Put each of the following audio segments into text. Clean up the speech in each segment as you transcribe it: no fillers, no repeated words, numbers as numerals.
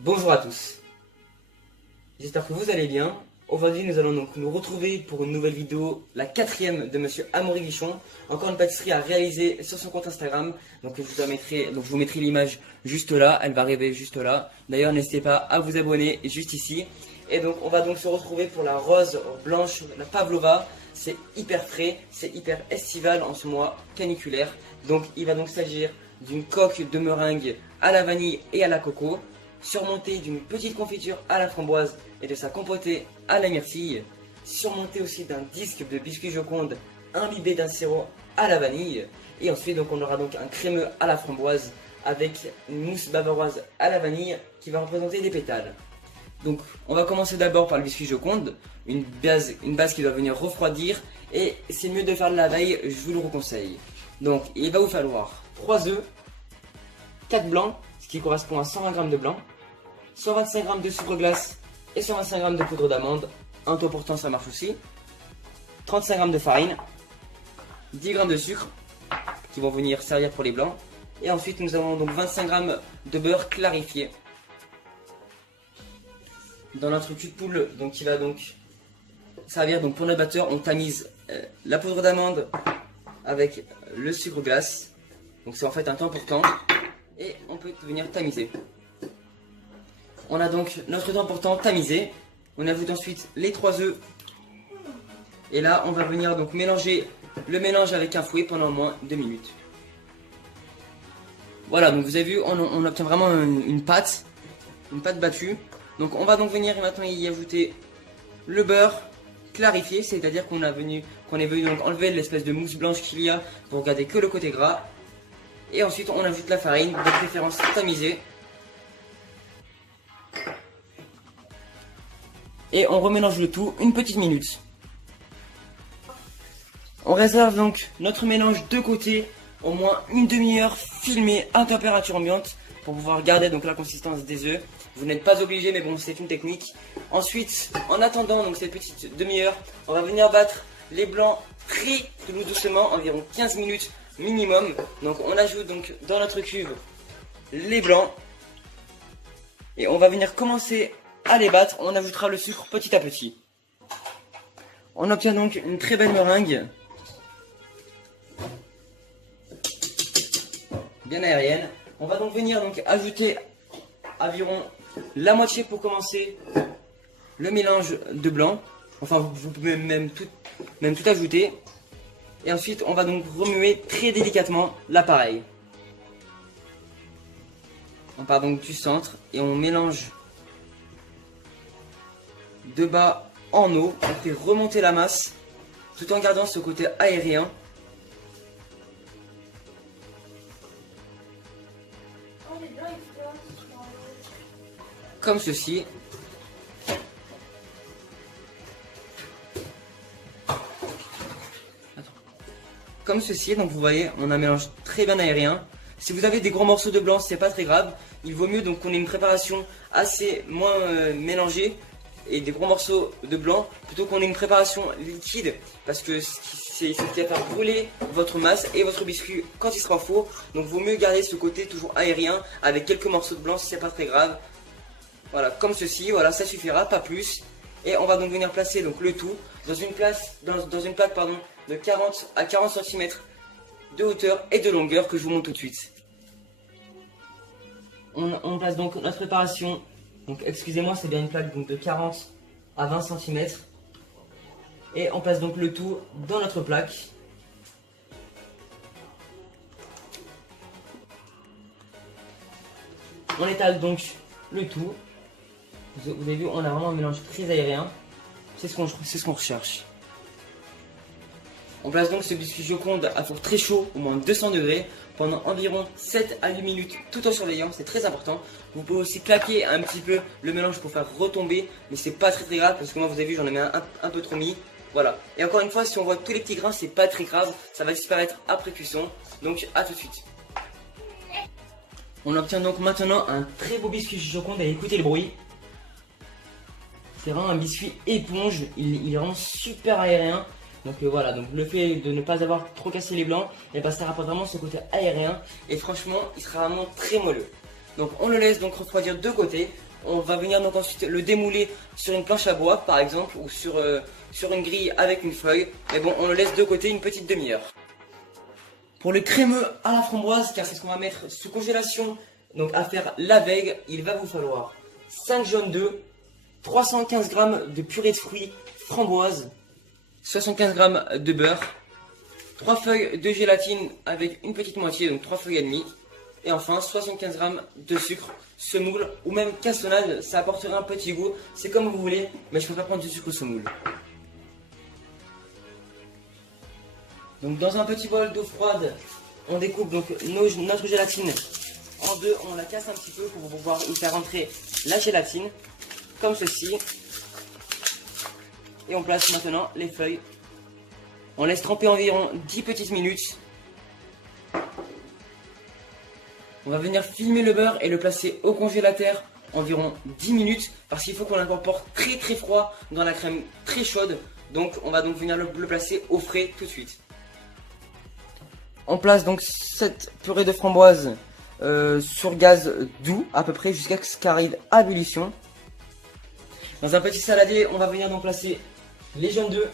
Bonjour à tous, j'espère que vous allez bien. Aujourd'hui nous allons donc nous retrouver pour une nouvelle vidéo, la 4e de Monsieur Amaury Guichon. Encore une pâtisserie à réaliser sur son compte Instagram. Donc je vous mettrai l'image juste là, elle va arriver juste là. D'ailleurs n'hésitez pas à vous abonner juste ici. Et donc on va donc se retrouver pour la rose blanche, la pavlova. C'est hyper frais, c'est hyper estival en ce mois caniculaire. Donc il va donc s'agir d'une coque de meringue à la vanille et à la coco, surmonté d'une petite confiture à la framboise et de sa compotée à la myrtille, surmonté aussi d'un disque de biscuits Joconde imbibé d'un sirop à la vanille, et ensuite donc on aura donc un crémeux à la framboise avec une mousse bavaroise à la vanille qui va représenter des pétales. Donc on va commencer d'abord par le biscuit Joconde, une base qui doit venir refroidir, et c'est mieux de faire de la veille, je vous le reconseille. Donc il va vous falloir 3 œufs, 4 blancs, ce qui correspond à 120 g de blanc, 125 g de sucre glace et 125 g de poudre d'amande, un taux portant ça marche aussi, 35 g de farine, 10 g de sucre qui vont venir servir pour les blancs, et ensuite nous avons donc 25 g de beurre clarifié. Dans notre cul de poule donc, qui va donc servir donc, pour notre batteur, on tamise la poudre d'amande avec le sucre glace, donc c'est en fait un temps portant. Et on peut venir tamiser. On a donc notre temps portant tamisé. On ajoute ensuite les 3 œufs. Et là, on va venir donc mélanger le mélange avec un fouet pendant au moins 2 minutes. Voilà, donc vous avez vu, on obtient vraiment une pâte battue. Donc on va donc venir maintenant y ajouter le beurre clarifié, c'est-à-dire qu'on est venu donc enlever l'espèce de mousse blanche qu'il y a pour garder que le côté gras. Et ensuite on ajoute la farine, de préférence tamisée. Et on remélange le tout une petite minute. On réserve donc notre mélange de côté au moins une demi-heure filmé à température ambiante pour pouvoir garder donc la consistance des œufs. Vous n'êtes pas obligé, mais bon, c'est une technique. Ensuite, en attendant donc cette petite demi-heure, on va venir battre les blancs très doucement, environ 15 minutes minimum. Donc on ajoute donc dans notre cuve les blancs et on va venir commencer à les battre. On ajoutera le sucre petit à petit. On obtient donc une très belle meringue bien aérienne. On va donc venir donc ajouter environ la moitié pour commencer le mélange de blanc. Enfin vous pouvez même tout ajouter. Et ensuite, on va donc remuer très délicatement l'appareil. On part donc du centre et on mélange de bas en haut. On fait remonter la masse tout en gardant ce côté aérien. Comme ceci. Comme ceci, donc vous voyez, on a un mélange très bien aérien. Si vous avez des gros morceaux de blanc, c'est pas très grave. Il vaut mieux donc qu'on ait une préparation assez moins mélangée et des gros morceaux de blanc plutôt qu'on ait une préparation liquide, parce que c'est ce qui va faire brûler votre masse et votre biscuit quand il sera faux. Donc vaut mieux garder ce côté toujours aérien avec quelques morceaux de blanc si c'est pas très grave. Voilà, comme ceci, voilà, ça suffira, pas plus. Et on va donc venir placer donc le tout dans une plaque de 40 à 40 cm de hauteur et de longueur que je vous montre tout de suite. On place donc notre préparation, donc excusez-moi, c'est bien une plaque donc de 40 à 20 cm. Et on place donc le tout dans notre plaque. On étale donc le tout. Vous avez vu, on a vraiment un mélange très aérien. C'est ce qu'on recherche. On place donc ce biscuit Joconde à four très chaud, au moins 200 degrés, pendant environ 7 à 8 minutes, tout en surveillant, c'est très important. Vous pouvez aussi claquer un petit peu le mélange pour faire retomber, mais c'est pas très grave, parce que moi vous avez vu, j'en ai mis un peu trop mis. Voilà. Et encore une fois, si on voit tous les petits grains, c'est pas très grave, ça va disparaître après cuisson. Donc à tout de suite. On obtient donc maintenant un très beau biscuit Joconde, et écoutez le bruit. C'est vraiment un biscuit éponge, il est vraiment super aérien. Donc voilà, donc le fait de ne pas avoir trop cassé les blancs, et bah, ça rapporte vraiment ce côté aérien. Et franchement, il sera vraiment très moelleux. Donc on le laisse donc refroidir de côté. On va venir donc ensuite le démouler sur une planche à bois par exemple, ou sur une grille avec une feuille. Mais bon, on le laisse de côté une petite demi-heure. Pour le crémeux à la framboise, car c'est ce qu'on va mettre sous congélation, donc à faire la veille, il va vous falloir 5 jaunes d'œufs, 315 g de purée de fruits framboise, 75 g de beurre, 3 feuilles de gélatine avec une petite moitié, donc 3 feuilles et demie, et enfin 75 g de sucre, semoule ou même cassonade, ça apportera un petit goût, c'est comme vous voulez, mais je préfère prendre du sucre semoule. Donc dans un petit bol d'eau froide, on découpe donc notre gélatine en deux, on la casse un petit peu pour pouvoir y faire rentrer la gélatine, comme ceci. Et on place maintenant les feuilles. On laisse tremper environ 10 petites minutes. On va venir filmer le beurre et le placer au congélateur environ 10 minutes parce qu'il faut qu'on l'incorpore très très froid dans la crème très chaude. Donc on va donc venir le placer au frais tout de suite. On place donc cette purée de framboise sur gaz doux à peu près jusqu'à ce qu'elle arrive à ébullition. Dans un petit saladier, on va venir donc placer les jaunes d'œufs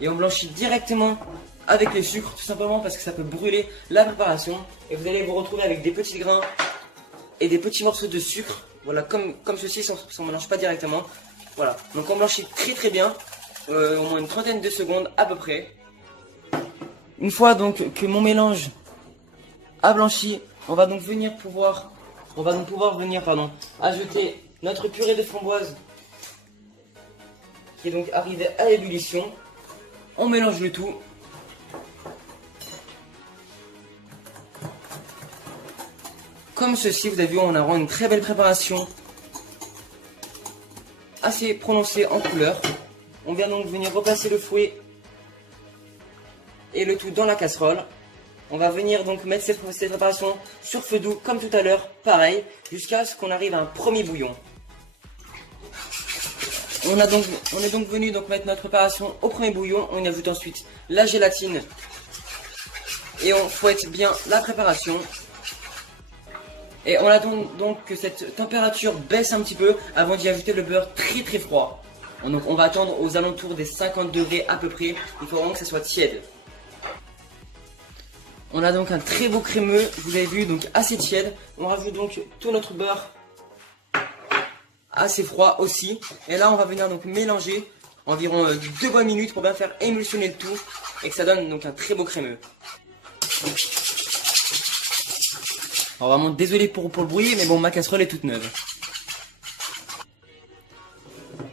et on blanchit directement avec le sucre, tout simplement parce que ça peut brûler la préparation. Et vous allez vous retrouver avec des petits grains et des petits morceaux de sucre, voilà, comme ceci, si on ne mélange pas directement. Voilà, donc on blanchit très très bien, au moins une trentaine de secondes à peu près. Une fois donc que mon mélange a blanchi, on va donc pouvoir venir ajouter notre purée de framboise qui est donc arrivée à ébullition. On mélange le tout. Comme ceci, vous avez vu, on a une très belle préparation assez prononcée en couleur. On vient donc venir repasser le fouet et le tout dans la casserole. On va venir donc mettre cette préparation sur feu doux comme tout à l'heure, pareil, jusqu'à ce qu'on arrive à un premier bouillon. On est donc venu mettre notre préparation au premier bouillon. On y ajoute ensuite la gélatine et on fouette bien la préparation. Et on attend donc que cette température baisse un petit peu avant d'y ajouter le beurre très très froid. Donc on va attendre aux alentours des 50 degrés à peu près. Il faut vraiment que ça soit tiède. On a donc un très beau crémeux, vous avez vu, donc assez tiède. On rajoute donc tout notre beurre assez froid aussi. Et là on va venir donc mélanger environ 2 bonnes minutes pour bien faire émulsionner le tout et que ça donne donc un très beau crémeux. Alors vraiment désolé pour le bruit, mais bon, ma casserole est toute neuve.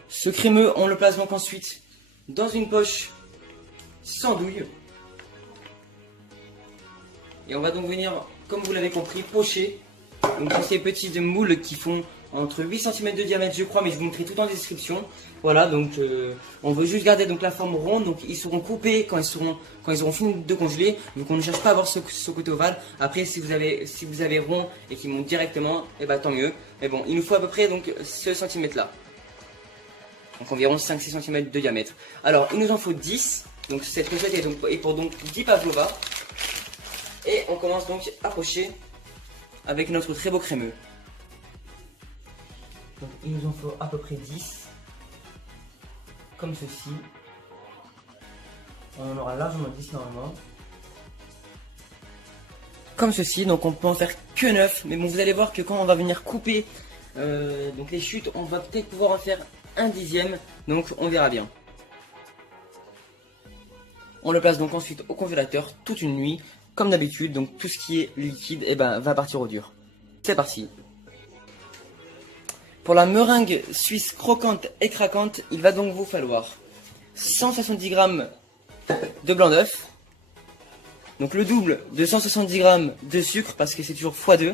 Ce crémeux, on le place donc ensuite dans une poche sans douille. Et on va donc venir, comme vous l'avez compris, pocher. Donc ces petits moules qui font entre 8 cm de diamètre je crois, mais je vous mettrai tout en description. Voilà, donc on veut juste garder donc la forme ronde, donc ils seront coupés quand ils auront fini de congeler. Donc on ne cherche pas à avoir ce côté ovale. Après si vous avez rond et qu'ils montent directement, et bah tant mieux. Mais bon, il nous faut à peu près donc ce centimètre là. Donc environ 5-6 cm de diamètre. Alors il nous en faut 10. Donc cette recette est pour 10 pavlova. Et on commence donc à pocher avec notre très beau crémeux. Donc il nous en faut à peu près 10. Comme ceci. On en aura largement 10 normalement. Comme ceci, donc on peut en faire que 9. Mais bon, vous allez voir que quand on va venir couper donc les chutes, on va peut-être pouvoir en faire un dixième. Donc on verra bien. On le place donc ensuite au congélateur toute une nuit. Comme d'habitude, donc tout ce qui est liquide va partir au dur. C'est parti. Pour la meringue suisse croquante et craquante, il va donc vous falloir 170 g de blanc d'œuf. Donc le double de 170 g de sucre parce que c'est toujours x2.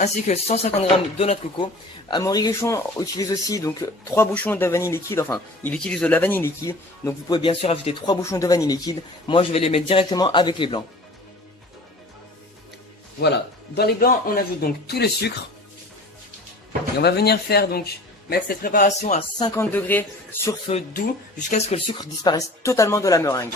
Ainsi que 150 g de noix de coco. Amaury Guichon utilise aussi donc 3 bouchons de vanille liquide, enfin il utilise de la vanille liquide. Donc vous pouvez bien sûr ajouter 3 bouchons de vanille liquide. Moi je vais les mettre directement avec les blancs. Voilà, dans les blancs on ajoute donc tout le sucre. Et on va venir faire donc mettre cette préparation à 50 degrés sur feu doux jusqu'à ce que le sucre disparaisse totalement de la meringue.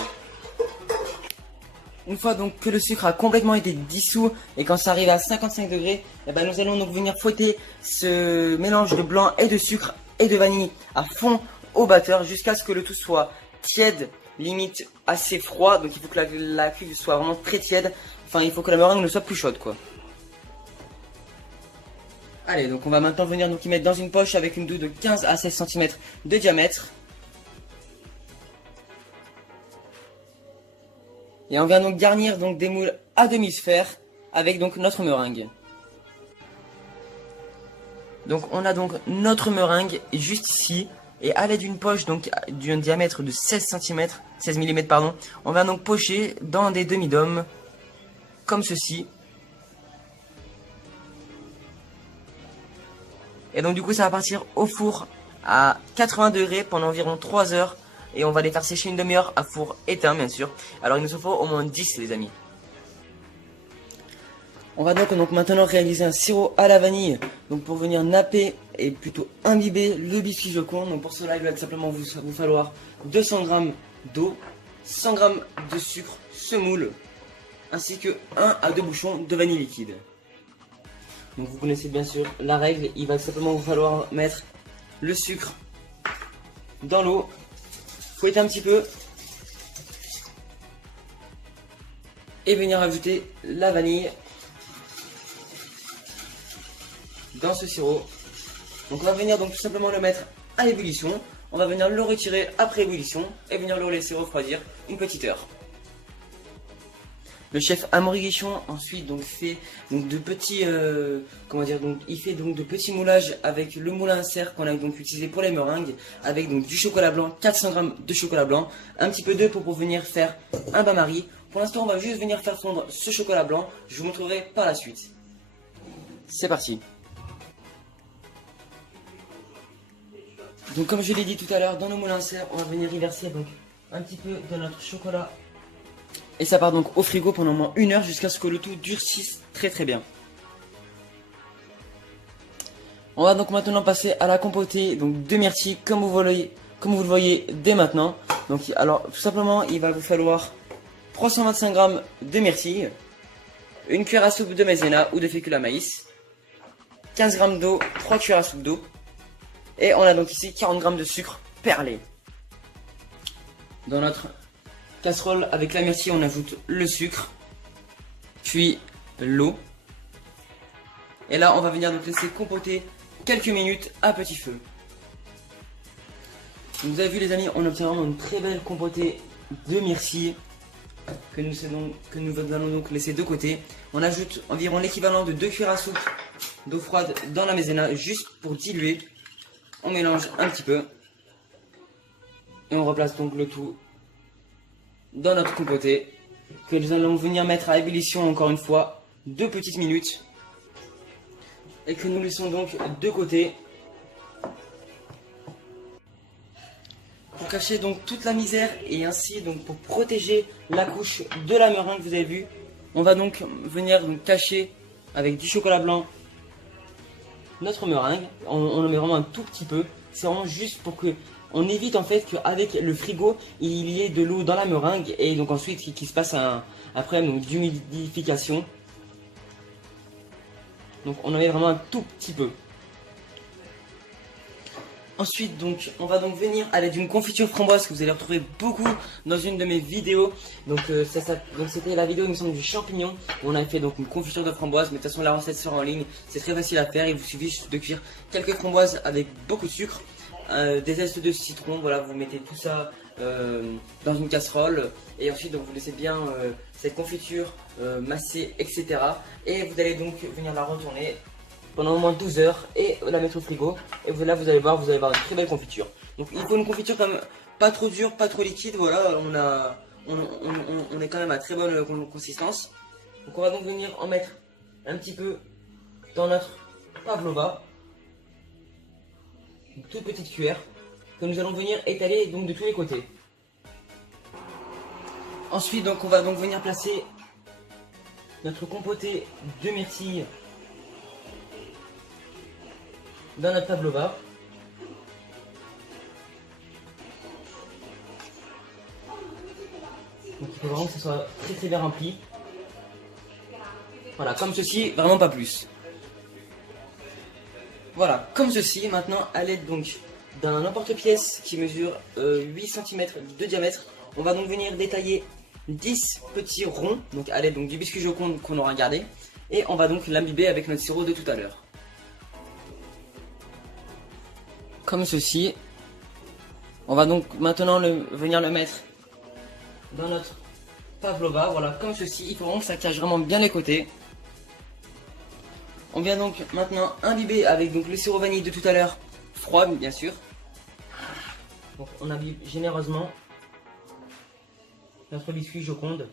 Une fois donc que le sucre a complètement été dissous et quand ça arrive à 55 degrés, eh ben nous allons donc venir fouetter ce mélange de blanc et de sucre et de vanille à fond au batteur jusqu'à ce que le tout soit tiède, limite assez froid. Donc il faut que la cuve soit vraiment très tiède. Enfin, il faut que la meringue ne soit plus chaude, quoi. Allez, donc on va maintenant venir donc y mettre dans une poche avec une douille de 15 à 16 cm de diamètre. Et on vient donc garnir donc des moules à demi-sphère avec donc notre meringue. Donc on a donc notre meringue juste ici. Et à l'aide d'une poche donc d'un diamètre de 16 mm pardon, on va donc pocher dans des demi-dômes comme ceci. Et donc du coup ça va partir au four à 80 degrés pendant environ 3 heures. Et on va les faire sécher une demi-heure à four éteint bien sûr. Alors il nous en faut au moins 10 les amis. On va donc maintenant réaliser un sirop à la vanille. Donc pour venir napper et plutôt imbiber le bifigeon. Donc pour cela il va tout simplement vous falloir 200 g d'eau, 100 g de sucre semoule, ainsi que 1 à 2 bouchons de vanille liquide. Donc vous connaissez bien sûr la règle, il va simplement vous falloir mettre le sucre dans l'eau, fouetter un petit peu et venir ajouter la vanille dans ce sirop. Donc on va venir donc tout simplement le mettre à ébullition, on va venir le retirer après ébullition et venir le laisser refroidir une petite heure. Le chef Amaury Guichon ensuite donc fait donc de petits il fait donc de petits moulages avec le moulin à serre qu'on a donc utilisé pour les meringues, avec donc du chocolat blanc, 400 g de chocolat blanc, un petit peu d'œuf pour venir faire un bain-marie. Pour l'instant on va juste venir faire fondre ce chocolat blanc, je vous montrerai par la suite. C'est parti. Donc comme je l'ai dit tout à l'heure, dans nos moulins à serre, on va venir y verser donc un petit peu de notre chocolat. Et ça part donc au frigo pendant au moins 1 heure jusqu'à ce que le tout durcisse très très bien. On va donc maintenant passer à la compotée donc de myrtille comme vous le voyez dès maintenant. Donc alors tout simplement il va vous falloir 325 g de myrtille, une cuillère à soupe de maïzena ou de fécule à maïs, 15 g d'eau, 3 cuillères à soupe d'eau. Et on a donc ici 40 g de sucre perlé. Dans notre casserole avec la myrtille, on ajoute le sucre, puis l'eau. Et là, on va venir donc laisser compoter quelques minutes à petit feu. Donc, vous avez vu les amis, on obtient vraiment une très belle compotée de myrtille que nous allons donc laisser de côté. On ajoute environ l'équivalent de 2 cuillères à soupe d'eau froide dans la maïzena juste pour diluer. On mélange un petit peu et on replace donc le tout dans notre compotée que nous allons venir mettre à ébullition encore une fois 2 petites minutes et que nous laissons donc de côté pour cacher donc toute la misère et ainsi donc pour protéger la couche de la meringue. Vous avez vu, on va donc venir donc cacher avec du chocolat blanc notre meringue. On le met vraiment un tout petit peu, c'est vraiment juste pour que on évite en fait qu'avec le frigo il y ait de l'eau dans la meringue et donc ensuite qu'il se passe un problème d'humidification. Donc on en met vraiment un tout petit peu. Ensuite donc on va donc venir à l'aide d'une confiture framboise que vous allez retrouver beaucoup dans une de mes vidéos. Donc c'était la vidéo il me semble du champignon où on a fait donc une confiture de framboise, mais de toute façon la recette sera en ligne, c'est très facile à faire, il vous suffit juste de cuire quelques framboises avec beaucoup de sucre, des zestes de citron, voilà, vous mettez tout ça dans une casserole et ensuite donc vous laissez bien cette confiture masser, etc. Et vous allez donc venir la retourner pendant au moins 12 heures et la mettre au frigo. Et là vous allez voir une très belle confiture. Donc il faut une confiture quand même pas trop dure, pas trop liquide. Voilà, on est quand même à très bonne consistance. Donc on va donc venir en mettre un petit peu dans notre pavlova, une toute petite cuillère que nous allons venir étaler donc de tous les côtés. Ensuite donc on va donc venir placer notre compotée de myrtille dans notre pavlova. Donc il faut vraiment que ça soit très bien rempli. Voilà, comme ceci, vraiment pas plus. Voilà, comme ceci, maintenant à l'aide donc d'un emporte-pièce qui mesure 8 cm de diamètre, on va donc venir détailler 10 petits ronds, donc à l'aide donc, du biscuit Joconde qu'on aura gardé, et on va donc l'imbiber avec notre sirop de tout à l'heure. Comme ceci. On va donc maintenant venir le mettre dans notre pavlova, voilà, comme ceci. Il faut vraiment que ça cache vraiment bien les côtés. On vient donc maintenant imbiber avec donc le sirop vanille de tout à l'heure, froid bien sûr. Donc on imbibe généreusement notre biscuit Joconde.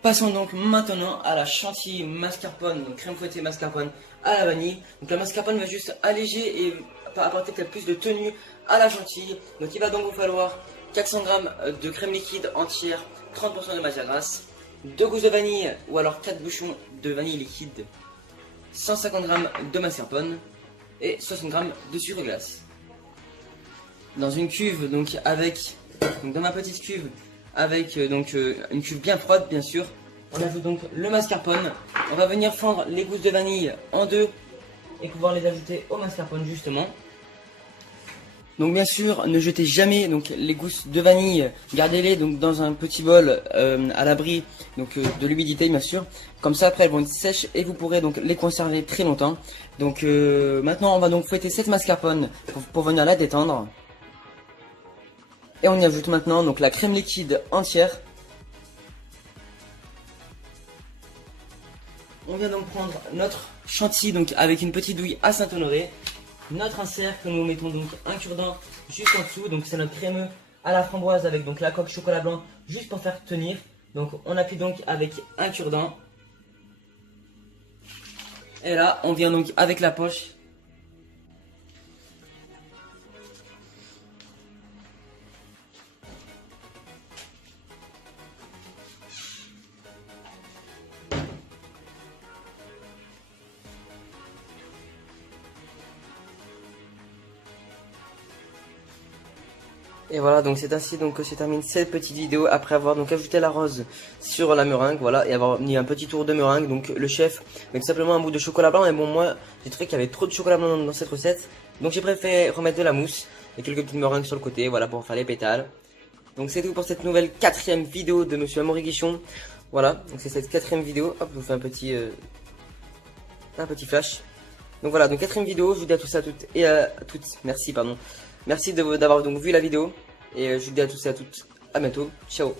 Passons donc maintenant à la chantilly mascarpone, donc crème fouettée mascarpone à la vanille. Donc la mascarpone va juste alléger et apporter peut-être plus de tenue à la chantilly. Donc il va donc vous falloir 400 g de crème liquide entière, 30% de matière grasse, 2 gousses de vanille ou alors 4 bouchons de vanille liquide, 150 g de mascarpone et 60 g de sucre glace. Dans une cuve, donc dans ma petite cuve, avec une cuve bien froide bien sûr, on ajoute donc le mascarpone. On va venir fendre les gousses de vanille en deux et pouvoir les ajouter au mascarpone justement. Donc bien sûr, ne jetez jamais donc les gousses de vanille, gardez-les donc dans un petit bol à l'abri donc de l'humidité bien sûr. Comme ça après elles vont être sèches et vous pourrez donc les conserver très longtemps. Donc maintenant on va donc fouetter cette mascarpone pour venir la détendre. Et on y ajoute maintenant donc la crème liquide entière. On vient donc prendre notre chantilly donc avec une petite douille à Saint-Honoré. Notre insert que nous mettons donc un cure-dent juste en dessous. Donc c'est notre crémeux à la framboise avec donc la coque chocolat blanc juste pour faire tenir. Donc on appuie donc avec un cure-dent. Et là on vient donc avec la poche. Et voilà, donc c'est ainsi donc que se termine cette petite vidéo après avoir donc ajouté la rose sur la meringue, voilà, et avoir mis un petit tour de meringue. Donc le chef met tout simplement un bout de chocolat blanc, mais bon moi j'ai trouvé qu'il y avait trop de chocolat blanc dans cette recette, donc j'ai préféré remettre de la mousse et quelques petites meringues sur le côté, voilà, pour faire les pétales. Donc c'est tout pour cette nouvelle 4e vidéo de Monsieur Amaury Guichon. Voilà, donc c'est cette 4e vidéo. Hop, je vous fais un petit flash. Donc voilà, donc 4e vidéo, je vous dis à tous à toutes et à toutes, merci pardon. Merci d'avoir donc vu la vidéo et je vous dis à tous et à toutes à bientôt, ciao.